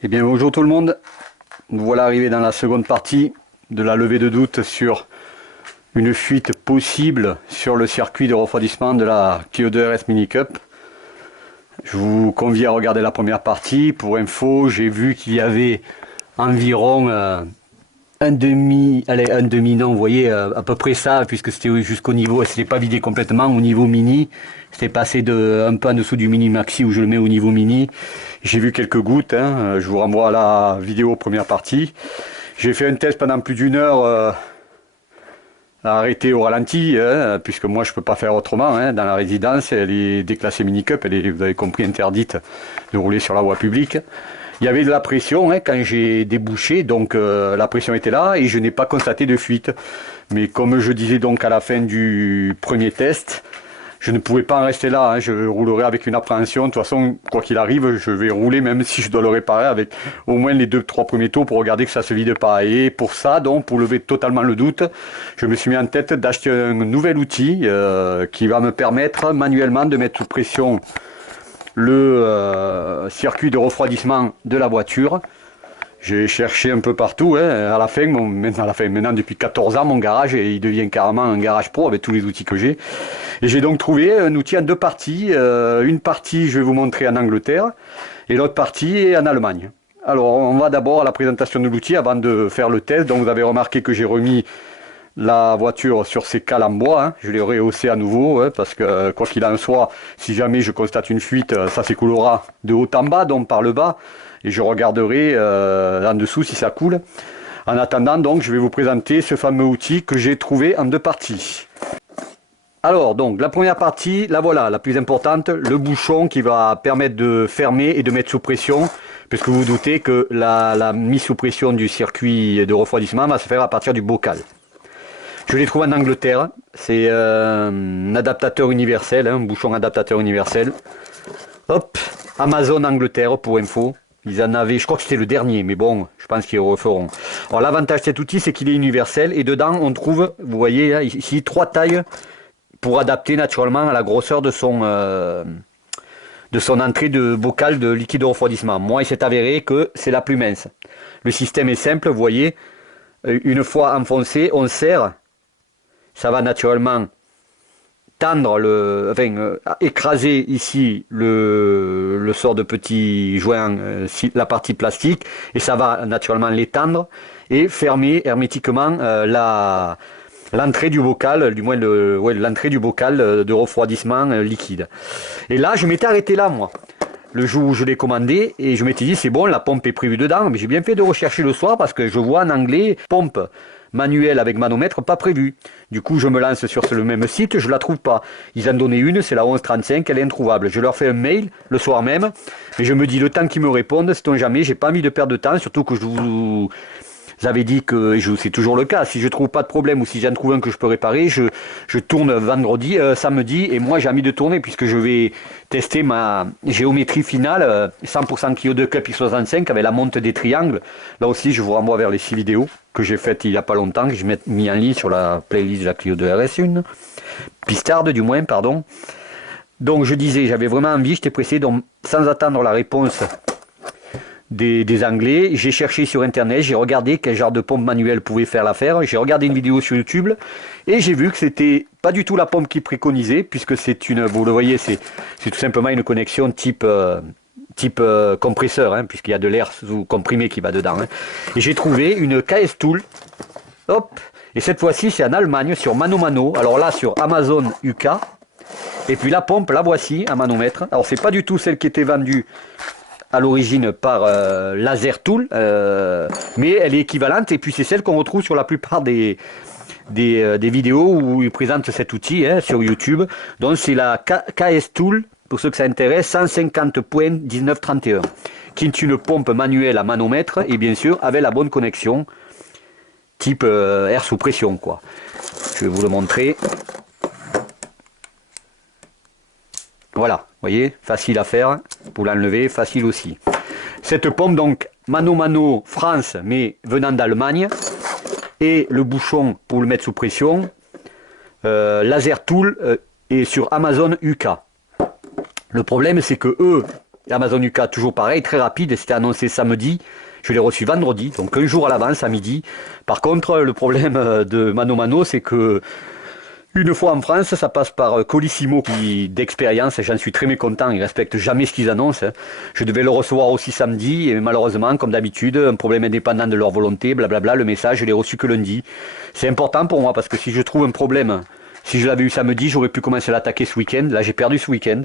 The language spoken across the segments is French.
Eh bien bonjour tout le monde, nous voilà arrivés dans la seconde partie de la levée de doute sur une fuite possible sur le circuit de refroidissement de la Clio 2 RS Mini Cup. Je vous convie à regarder la première partie. Pour info, j'ai vu qu'il y avait environ un demi non, vous voyez à peu près ça, puisque c'était jusqu'au niveau, elle s'était pas vidé complètement au niveau mini, c'était passé un peu en dessous du mini maxi où je le mets au niveau mini. J'ai vu quelques gouttes, je vous renvoie à la vidéo première partie. J'ai fait un test pendant plus d'une heure arrêté au ralenti, puisque moi je peux pas faire autrement, dans la résidence, elle est déclassée mini cup, elle est, vous avez compris, interdite de rouler sur la voie publique. Il y avait de la pression quand j'ai débouché, donc la pression était là et je n'ai pas constaté de fuite. Mais comme je disais donc à la fin du premier test, je ne pouvais pas en rester là, je roulerai avec une appréhension. De toute façon, quoi qu'il arrive, je vais rouler même si je dois le réparer avec au moins les 2-3 premiers tours pour regarder que ça se vide pas. Et pour ça, donc, pour lever totalement le doute, je me suis mis en tête d'acheter un nouvel outil qui va me permettre manuellement de mettre sous pression le circuit de refroidissement de la voiture. J'ai cherché un peu partout, à la fin, maintenant depuis 14 ans, mon garage, il devient carrément un garage pro avec tous les outils que j'ai. Et j'ai donc trouvé un outil en deux parties. Une partie, je vais vous montrer en Angleterre, et l'autre partie est en Allemagne. Alors, on va d'abord à la présentation de l'outil avant de faire le test. Donc, vous avez remarqué que j'ai remis la voiture sur ses cales en bois, je l'ai rehaussé à nouveau, parce que quoi qu'il en soit, si jamais je constate une fuite, ça s'écoulera de haut en bas, donc par le bas, et je regarderai en dessous si ça coule. En attendant, donc, je vais vous présenter ce fameux outil que j'ai trouvé en deux parties. Alors, donc, la première partie, la voilà, la plus importante, le bouchon qui va permettre de fermer et de mettre sous pression, puisque vous vous doutez que la mise sous pression du circuit de refroidissement va se faire à partir du bocal. Je l'ai trouvé en Angleterre, c'est un adaptateur universel, un bouchon adaptateur universel. Hop, Amazon Angleterre pour info. Ils en avaient, je crois que c'était le dernier, mais bon, je pense qu'ils referont. Alors l'avantage de cet outil, c'est qu'il est universel et dedans on trouve, vous voyez là, ici, 3 tailles pour adapter naturellement à la grosseur de son entrée de bocal de liquide de refroidissement. Moi, il s'est avéré que c'est la plus mince. Le système est simple, vous voyez, une fois enfoncé, on serre. Ça va naturellement tendre, écraser ici le sort de petit joint, la partie plastique, et ça va naturellement l'étendre et fermer hermétiquement l'entrée du bocal, du moins l'entrée du bocal de refroidissement liquide. Et là, je m'étais arrêté là, moi, le jour où je l'ai commandé, et je m'étais dit, c'est bon, la pompe est prévue dedans, mais j'ai bien fait de rechercher le soir parce que je vois en anglais, pompe manuel avec manomètre pas prévu. Du coup, je me lance sur le même site, je la trouve pas. Ils en donnaient une, c'est la 1135, elle est introuvable. Je leur fais un mail le soir même, mais je me dis le temps qu'ils me répondent, sait-on jamais, j'ai pas envie de perdre de temps, surtout que je vous avais dit que c'est toujours le cas. Si je trouve pas de problème ou si j'en trouve un que je peux réparer, je tourne samedi, et moi j'ai envie de tourner puisque je vais tester ma géométrie finale 100% Clio 2 Cup X65 avec la monte des triangles. Là aussi, je vous renvoie vers les 6 vidéos que j'ai faites il y a pas longtemps, que j'ai mis en ligne sur la playlist de la Clio 2 RS1. Pistarde du moins, pardon. Donc je disais, j'avais vraiment envie, j'étais pressé, donc sans attendre la réponse des Anglais, j'ai cherché sur internet, j'ai regardé quel genre de pompe manuelle pouvait faire l'affaire, j'ai regardé une vidéo sur YouTube et j'ai vu que c'était pas du tout la pompe qui préconisait, puisque c'est vous le voyez, c'est tout simplement une connexion type compresseur, puisqu'il y a de l'air sous-comprimé qui va dedans. Et j'ai trouvé une KS Tool, hop, et cette fois-ci c'est en Allemagne sur ManoMano, alors là sur Amazon UK, et puis la pompe, la voici, à manomètre. Alors c'est pas du tout celle qui était vendue à l'origine par Laser Tool, mais elle est équivalente, et puis c'est celle qu'on retrouve sur la plupart des vidéos où ils présentent cet outil sur YouTube. Donc c'est la KS Tool, pour ceux que ça intéresse, 150.1931, qui est une pompe manuelle à manomètre, et bien sûr avec la bonne connexion, type air sous pression, quoi. Je vais vous le montrer. Voilà, vous voyez, facile à faire, pour l'enlever, facile aussi. Cette pompe donc, ManoMano France, mais venant d'Allemagne, et le bouchon pour le mettre sous pression, Laser Tool, est sur Amazon UK. Le problème c'est que eux, Amazon UK, toujours pareil, très rapide, c'était annoncé samedi. Je l'ai reçu vendredi, donc un jour à l'avance, à midi. Par contre, le problème de Mano Mano, c'est que une fois en France, ça passe par Colissimo qui, d'expérience, et j'en suis très mécontent, ils respectent jamais ce qu'ils annoncent. Je devais le recevoir aussi samedi, et malheureusement, comme d'habitude, un problème indépendant de leur volonté, blablabla, le message, je l'ai reçu que lundi. C'est important pour moi, parce que si je trouve un problème, si je l'avais eu samedi, j'aurais pu commencer à l'attaquer ce week-end. Là, j'ai perdu ce week-end.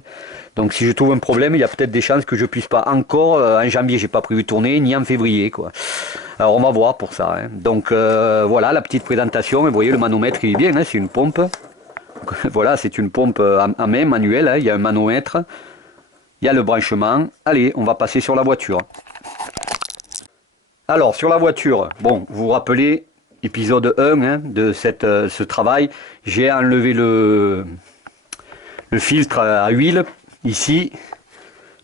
Donc si je trouve un problème, il y a peut-être des chances que je puisse pas encore, en janvier, j'ai pas prévu tourner, ni en février, quoi. Alors on va voir pour ça. Hein. Donc voilà la petite présentation. Vous voyez le manomètre il est bien, hein, c'est une pompe. Voilà, c'est une pompe à main manuelle. Hein. Il y a un manomètre, il y a le branchement. Allez, on va passer sur la voiture. Alors sur la voiture, bon, vous vous rappelez épisode 1 hein, de ce travail. J'ai enlevé le filtre à huile ici.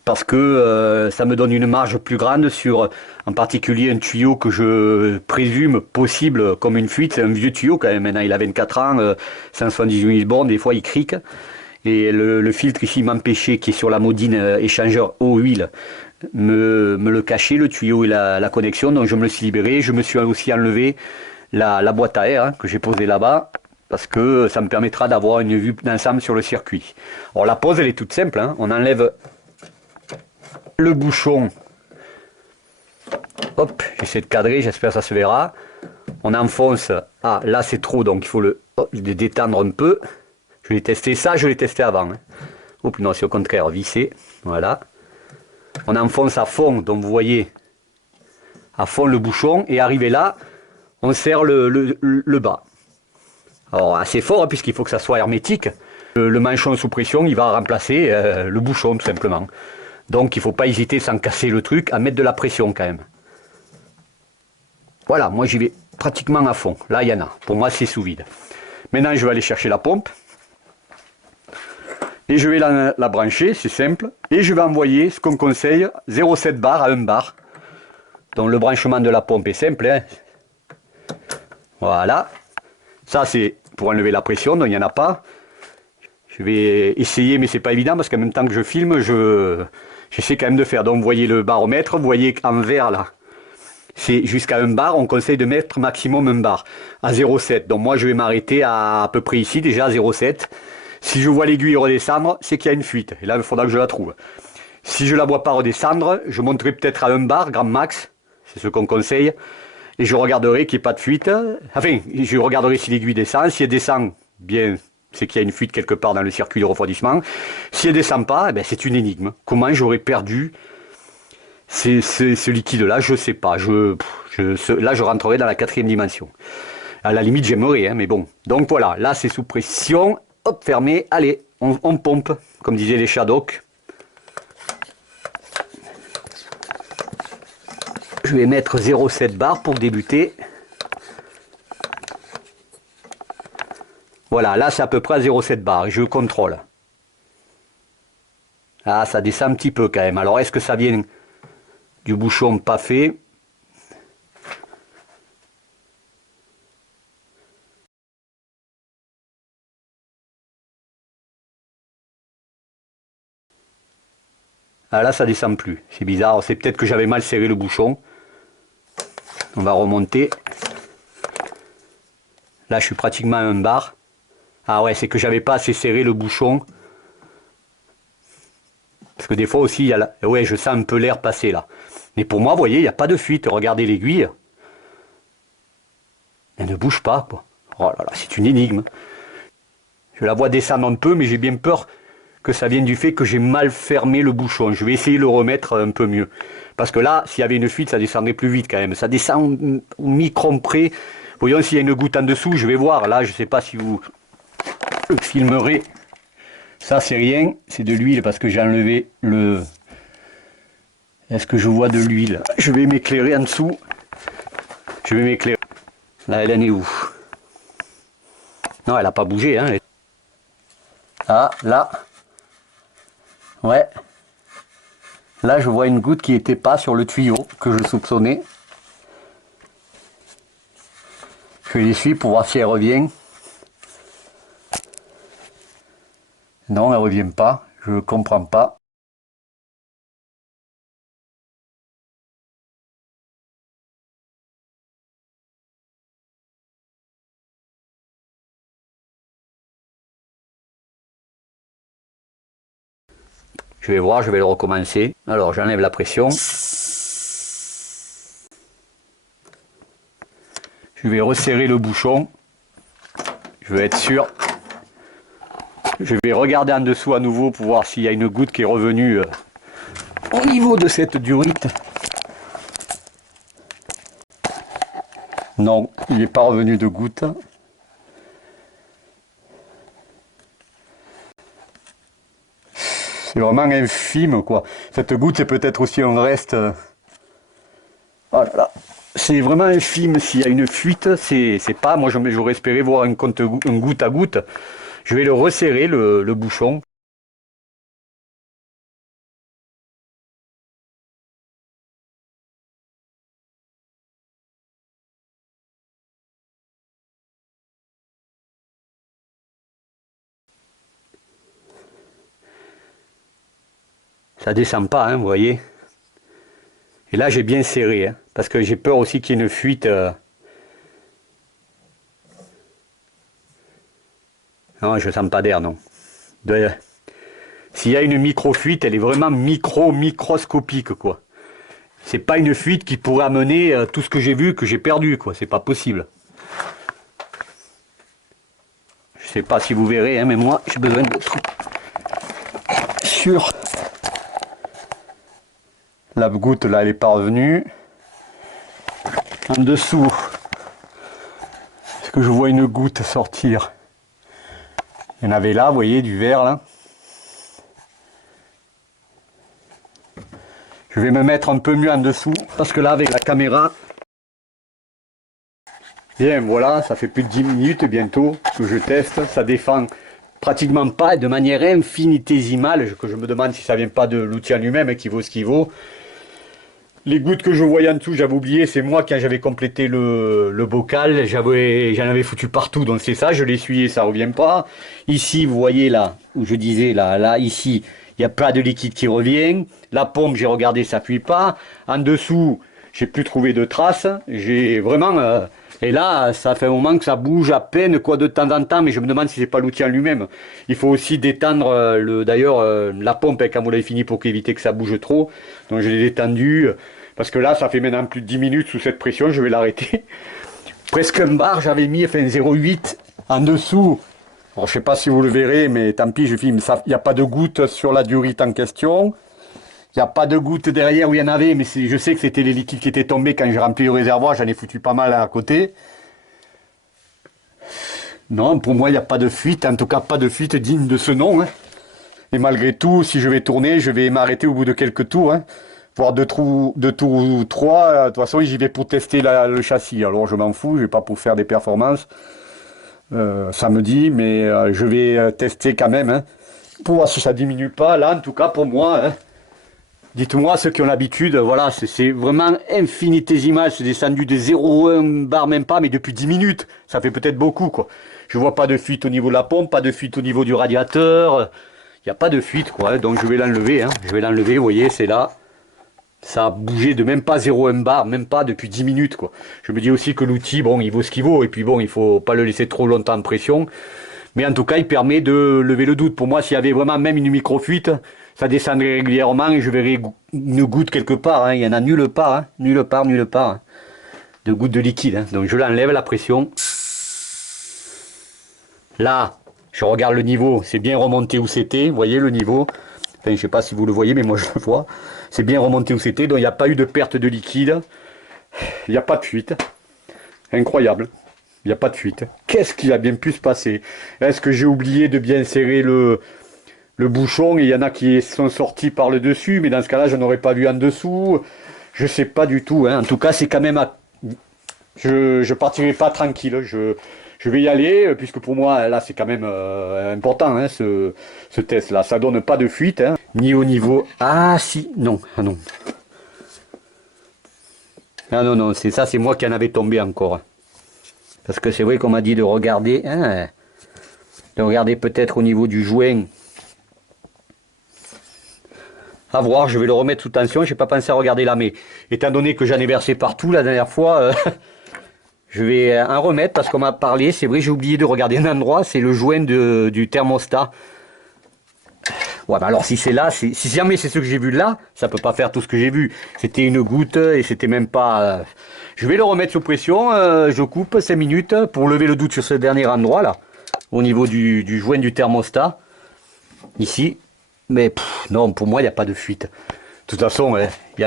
Parce que ça me donne une marge plus grande sur en particulier un tuyau que je présume possible comme une fuite. C'est un vieux tuyau quand même, maintenant il a 24 ans, 178 000 bornes, des fois il crique. Et le filtre ici m'empêchait, qui est sur la modine échangeur eau-huile, me le cachait, le tuyau et la connexion, donc je me le suis libéré. Je me suis aussi enlevé la boîte à air hein, que j'ai posée là-bas, parce que ça me permettra d'avoir une vue d'ensemble sur le circuit. Alors la pose elle est toute simple, hein. On enlève le bouchon, hop, j'essaie de cadrer, j'espère que ça se verra. On enfonce, ah là c'est trop donc il faut le détendre un peu. Je l'ai testé, ça je l'ai testé avant. Hein. Oups, non c'est au contraire, vissé, voilà. On enfonce à fond, donc vous voyez, à fond le bouchon, et arrivé là, on serre le bas. Alors assez fort, hein, puisqu'il faut que ça soit hermétique. Le manchon sous pression, il va remplacer le bouchon tout simplement. Donc il ne faut pas hésiter sans casser le truc à mettre de la pression quand même. Voilà, moi j'y vais pratiquement à fond. Là il y en a. Pour moi c'est sous vide. Maintenant je vais aller chercher la pompe. Et je vais la brancher, c'est simple. Et je vais envoyer ce qu'on conseille, 0,7 bar à 1 bar. Donc le branchement de la pompe est simple. Hein. Voilà. Ça c'est pour enlever la pression, donc il n'y en a pas. Je vais essayer mais c'est pas évident parce qu'en même temps que je filme, j'essaie quand même de faire. Donc vous voyez le baromètre, vous voyez en vert là, c'est jusqu'à 1 bar, on conseille de mettre maximum 1 bar à 0,7. Donc moi je vais m'arrêter à peu près ici déjà à 0,7. Si je vois l'aiguille redescendre, c'est qu'il y a une fuite. Et là il faudra que je la trouve. Si je la vois pas redescendre, je monterai peut-être à 1 bar, grand max, c'est ce qu'on conseille. Et je regarderai qu'il n'y ait pas de fuite. Enfin, je regarderai si l'aiguille descend. Si elle descend, bien, c'est qu'il y a une fuite quelque part dans le circuit de refroidissement. Si elle ne descend pas, eh ben, c'est une énigme. Comment j'aurais perdu ce liquide-là, je ne sais pas. Là, je rentrerai dans la 4e dimension. À la limite, j'aimerais, hein, mais bon. Donc voilà, là, c'est sous pression. Hop, fermé. Allez, on pompe, comme disaient les Shadok. Je vais mettre 0,7 bar pour débuter. Voilà, là c'est à peu près à 0,7 bar et je contrôle. Ah, ça descend un petit peu quand même. Alors est-ce que ça vient du bouchon pas fait? Ah là ça descend plus. C'est bizarre, c'est peut-être que j'avais mal serré le bouchon. On va remonter. Là je suis pratiquement à 1 bar. Ah ouais, c'est que j'avais pas assez serré le bouchon. Parce que des fois aussi, il y a ouais, je sens un peu l'air passer là. Mais pour moi, vous voyez, il n'y a pas de fuite. Regardez l'aiguille. Elle ne bouge pas, quoi. Oh là là, c'est une énigme. Je la vois descendre un peu, mais j'ai bien peur que ça vienne du fait que j'ai mal fermé le bouchon. Je vais essayer de le remettre un peu mieux. Parce que là, s'il y avait une fuite, ça descendrait plus vite quand même. Ça descend au micron près. Voyons s'il y a une goutte en dessous, je vais voir. Là, je ne sais pas si vous filmerez. Ça, c'est rien. C'est de l'huile parce que j'ai enlevé le... Est-ce que je vois de l'huile? Je vais m'éclairer en dessous. Je vais m'éclairer. Là, elle en est où? Non, elle n'a pas bougé. Hein. Ah, là. Ouais. Là, je vois une goutte qui n'était pas sur le tuyau que je soupçonnais. Je l'essuie pour voir si elle revient. Non, elle ne revient pas. Je ne comprends pas. Je vais voir, je vais le recommencer. Alors j'enlève la pression. Je vais resserrer le bouchon. Je veux être sûr. Je vais regarder en dessous à nouveau pour voir s'il y a une goutte qui est revenue au niveau de cette durite. Non, il n'est pas revenu de goutte. C'est vraiment infime, quoi. Cette goutte, c'est peut-être aussi un reste. Oh là là. C'est vraiment infime. S'il y a une fuite, c'est pas. Moi, j'aurais espéré voir un goutte à goutte. Je vais le resserrer, le bouchon. Ça descend pas, hein, vous voyez. Et là, j'ai bien serré, hein, parce que j'ai peur aussi qu'il y ait une fuite. Non, je sens pas d'air, non. S'il y a une micro-fuite, elle est vraiment microscopique, quoi. C'est pas une fuite qui pourrait amener tout ce que j'ai vu, que j'ai perdu, quoi. C'est pas possible. Je sais pas si vous verrez, hein, mais moi, j'ai besoin de trucs sûrs. La goutte, là, elle est pas revenue. En dessous, est-ce que je vois une goutte sortir? Il y en avait là, vous voyez, du verre, là. Je vais me mettre un peu mieux en dessous, parce que là, avec la caméra... Bien, voilà, ça fait plus de 10 minutes bientôt que je teste. Ça défend pratiquement pas, de manière infinitésimale, que je me demande si ça vient pas de l'outil en lui-même, qui vaut ce qu'il vaut. Les gouttes que je voyais en dessous, j'avais oublié, c'est moi quand j'avais complété le bocal, j'en avais foutu partout, donc c'est ça, je l'ai essuyé, ça revient pas. Ici, vous voyez là, où je disais, là, ici, il n'y a pas de liquide qui revient. La pompe, j'ai regardé, ça fuit pas. En dessous, j'ai plus trouvé de traces. J'ai vraiment... et là, ça fait un moment que ça bouge à peine, quoi, de temps en temps, mais je me demande si c'est pas l'outil en lui-même. Il faut aussi détendre, d'ailleurs, la pompe, quand vous l'avez fini, pour éviter que ça bouge trop. Donc je l'ai détendu, parce que là, ça fait maintenant plus de 10 minutes sous cette pression, je vais l'arrêter. Presque un bar, j'avais mis, enfin 0,8 en dessous. Alors, je sais pas si vous le verrez, mais tant pis, je filme. Il n'y a pas de goutte sur la durite en question. Il n'y a pas de goutte derrière où il y en avait, mais je sais que c'était les liquides qui étaient tombés quand j'ai rempli le réservoir. J'en ai foutu pas mal à côté. Non, pour moi, il n'y a pas de fuite. En tout cas, pas de fuite digne de ce nom, hein. Et malgré tout, si je vais tourner, je vais m'arrêter au bout de quelques tours, hein. Voire deux tours ou trois. De toute façon, j'y vais pour tester le châssis. Alors, je m'en fous, je vais pas pour faire des performances. Samedi, mais je vais tester quand même, hein, pour voir si ça diminue pas. Là, en tout cas, pour moi, hein, dites-moi ceux qui ont l'habitude, voilà, c'est vraiment infinitésimal, c'est descendu de 0,1 bar même pas, mais depuis 10 minutes, ça fait peut-être beaucoup, quoi. Je vois pas de fuite au niveau de la pompe, pas de fuite au niveau du radiateur, il n'y a pas de fuite, quoi, hein, donc je vais l'enlever, hein, je vais l'enlever, vous voyez, c'est là. Ça a bougé de même pas 0,1 bar, même pas depuis 10 minutes, quoi. Je me dis aussi que l'outil, bon, il vaut ce qu'il vaut, et puis bon, il faut pas le laisser trop longtemps en pression. Mais en tout cas, il permet de lever le doute. Pour moi, s'il y avait vraiment même une micro-fuite, ça descendrait régulièrement et je verrais une goutte quelque part, hein. Il y en a nulle part, hein. Nulle part, hein, de gouttes de liquide, hein. Donc je l'enlève, la pression. Là, je regarde le niveau, c'est bien remonté où c'était, vous voyez le niveau. Enfin, je sais pas si vous le voyez, mais moi je le vois. C'est bien remonté où c'était, donc il n'y a pas eu de perte de liquide. Il n'y a pas de fuite. Incroyable. Il n'y a pas de fuite. Qu'est-ce qui a bien pu se passer? Est-ce que j'ai oublié de bien serrer le bouchon et il y en a qui sont sortis par le dessus, mais dans ce cas-là, je n'aurais pas vu en dessous. Je sais pas du tout, hein. En tout cas, c'est quand même... Je partirai pas tranquille. Je vais y aller, puisque pour moi, là, c'est quand même important, hein, ce test-là. Ça donne pas de fuite, hein, ni au niveau... Ah, si, non, ah non. Ah non, non, c'est ça, c'est moi qui en avais tombé encore. Parce que c'est vrai qu'on m'a dit de regarder, hein, de regarder peut-être au niveau du joint. À voir, je vais le remettre sous tension, j'ai pas pensé à regarder là, mais étant donné que j'en ai versé partout la dernière fois... je vais en remettre parce qu'on m'a parlé, c'est vrai, j'ai oublié de regarder un endroit, c'est le joint du thermostat. Ouais, bah alors si c'est là, si jamais c'est ce que j'ai vu là, ça peut pas faire tout ce que j'ai vu. C'était une goutte et c'était même pas... Je vais le remettre sous pression, je coupe 5 minutes pour lever le doute sur ce dernier endroit là, au niveau du joint du thermostat, ici. Mais non, pour moi il n'y a pas de fuite. De toute façon,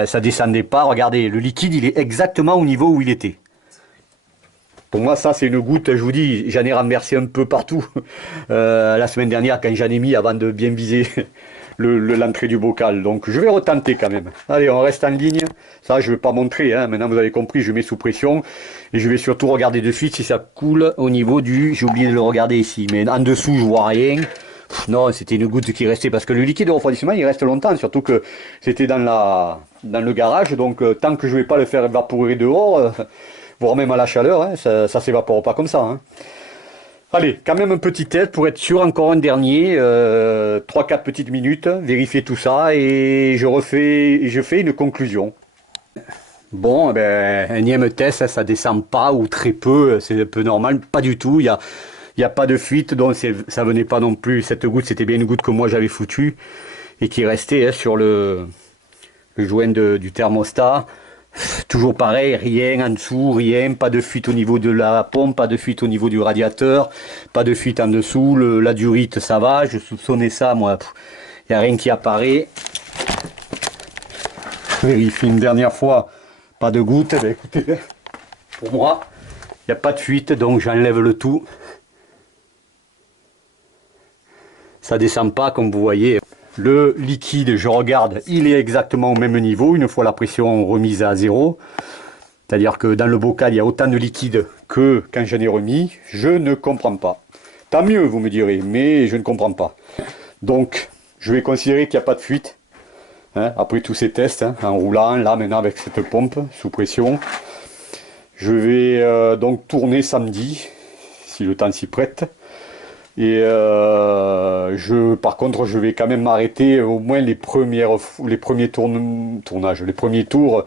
ça descendait pas, regardez, le liquide il est exactement au niveau où il était. Pour moi, ça, c'est une goutte, je vous dis, j'en ai renversé un peu partout la semaine dernière quand j'en ai mis avant de bien viser l'entrée du bocal. Donc, je vais retenter quand même. Allez, on reste en ligne. Ça, je ne vais pas montrer. Hein. Maintenant, vous avez compris, je mets sous pression. Et je vais surtout regarder de suite si ça coule au niveau du... J'ai oublié de le regarder ici. Mais en dessous, je vois rien. Non, c'était une goutte qui restait. Parce que le liquide de refroidissement, il reste longtemps. Surtout que c'était dans le garage. Donc, tant que je ne vais pas le faire évaporer dehors... voire même à la chaleur, hein, ça s'évapore pas comme ça. Hein. Allez, quand même un petit test pour être sûr, encore un dernier, 3-4 petites minutes, vérifier tout ça et je fais une conclusion. Bon, ben, énième test, ça descend pas ou très peu, c'est un peu normal, pas du tout, il y a pas de fuite, donc ça venait pas non plus, cette goutte, c'était bien une goutte que moi j'avais foutue et qui restait hein, sur le joint du thermostat. Toujours pareil, rien en dessous, rien, pas de fuite au niveau de la pompe, pas de fuite au niveau du radiateur, pas de fuite en dessous, la durite ça va, je soupçonnais ça, moi, il n'y a rien qui apparaît. Je vérifie une dernière fois, pas de goutte, ben écoutez, pour moi, il n'y a pas de fuite, donc j'enlève le tout. Ça descend pas comme vous voyez. Le liquide, je regarde, il est exactement au même niveau, une fois la pression remise à 0. C'est-à-dire que dans le bocal, il y a autant de liquide que quand j'en ai remis. Je ne comprends pas. Tant mieux, vous me direz, mais je ne comprends pas. Donc, je vais considérer qu'il n'y a pas de fuite. Hein, après tous ces tests, hein, en roulant, là maintenant avec cette pompe sous pression. Je vais donc tourner samedi, si le temps s'y prête. Et par contre, je vais quand même m'arrêter au moins les premiers tournages, les premiers tours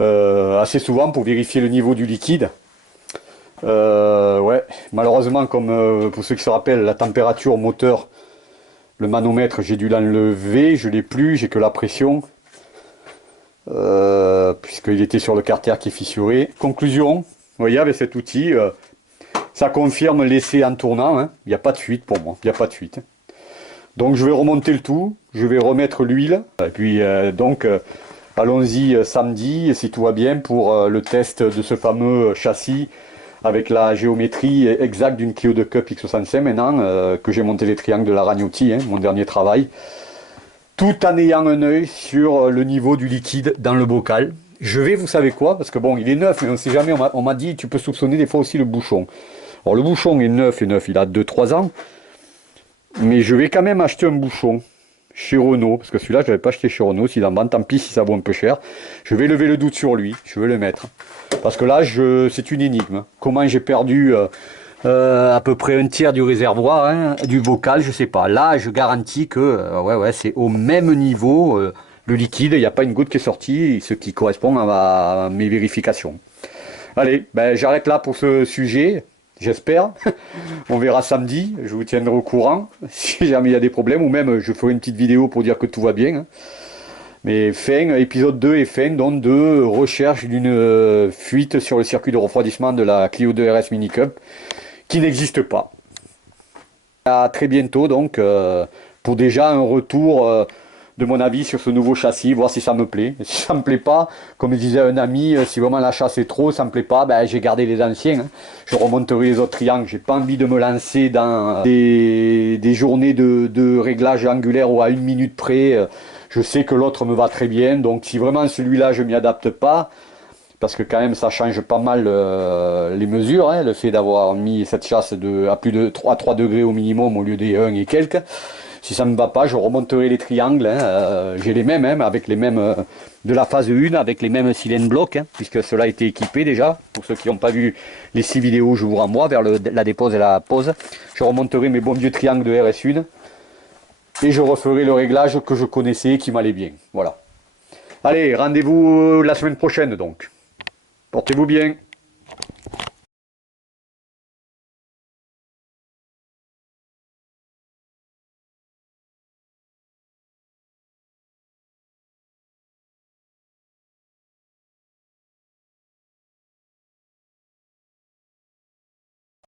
assez souvent pour vérifier le niveau du liquide. Ouais, malheureusement, comme pour ceux qui se rappellent, la température moteur, le manomètre, j'ai dû l'enlever, je l'ai plus, j'ai que la pression. Puisqu'il était sur le carter qui est fissuré. Conclusion, vous voyez, avec cet outil, ça confirme l'essai en tournant, hein. Il n'y a pas de fuite pour moi, il n'y a pas de fuite. Donc je vais remonter le tout, je vais remettre l'huile, et puis allons-y samedi, si tout va bien, pour le test de ce fameux châssis avec la géométrie exacte d'une Clio de Cup X65 maintenant, que j'ai monté les triangles de la Ragnotti, hein, mon dernier travail, tout en ayant un œil sur le niveau du liquide dans le bocal. Je vais, vous savez quoi, parce que bon, il est neuf, mais on ne sait jamais, on m'a dit, tu peux soupçonner des fois aussi le bouchon. Alors le bouchon est neuf, il a 2-3 ans, mais je vais quand même acheter un bouchon chez Renault, parce que celui-là je ne l'avais pas acheté chez Renault, s'il en vend, tant pis si ça vaut un peu cher. Je vais lever le doute sur lui, je vais le mettre. Parce que là, c'est une énigme. Comment j'ai perdu à peu près un tiers du réservoir, hein, du bocal, je sais pas. Là, je garantis que ouais, c'est au même niveau, le liquide, il n'y a pas une goutte qui est sortie, ce qui correspond à mes vérifications. Allez, ben, j'arrête là pour ce sujet. J'espère. On verra samedi. Je vous tiendrai au courant si jamais il y a des problèmes. Ou même je ferai une petite vidéo pour dire que tout va bien. Mais fin, épisode 2 est fin donc de recherche d'une fuite sur le circuit de refroidissement de la Clio 2 RS Mini Cup qui n'existe pas. À très bientôt donc pour déjà un retour de mon avis sur ce nouveau châssis, voir si ça me plaît. Et si ça me plaît pas, comme disait un ami, si vraiment la chasse est trop, ça me plaît pas, ben j'ai gardé les anciens. Hein. Je remonterai les autres triangles. J'ai pas envie de me lancer dans des journées de réglage angulaire ou à 1 minute près. Je sais que l'autre me va très bien, donc si vraiment celui-là je m'y adapte pas, parce que quand même ça change pas mal les mesures, hein, le fait d'avoir mis cette chasse à plus de 3 degrés au minimum au lieu des 1 et quelques. Si ça ne me va pas, je remonterai les triangles, hein, j'ai les mêmes, hein, avec les mêmes de la phase 1, avec les mêmes cylindres blocs, hein, puisque cela a été équipé déjà. Pour ceux qui n'ont pas vu les 6 vidéos, je vous renvoie vers la dépose et la pose. Je remonterai mes bons vieux triangles de RS1 et je referai le réglage que je connaissais, qui m'allait bien. Voilà. Allez, rendez-vous la semaine prochaine donc. Portez-vous bien.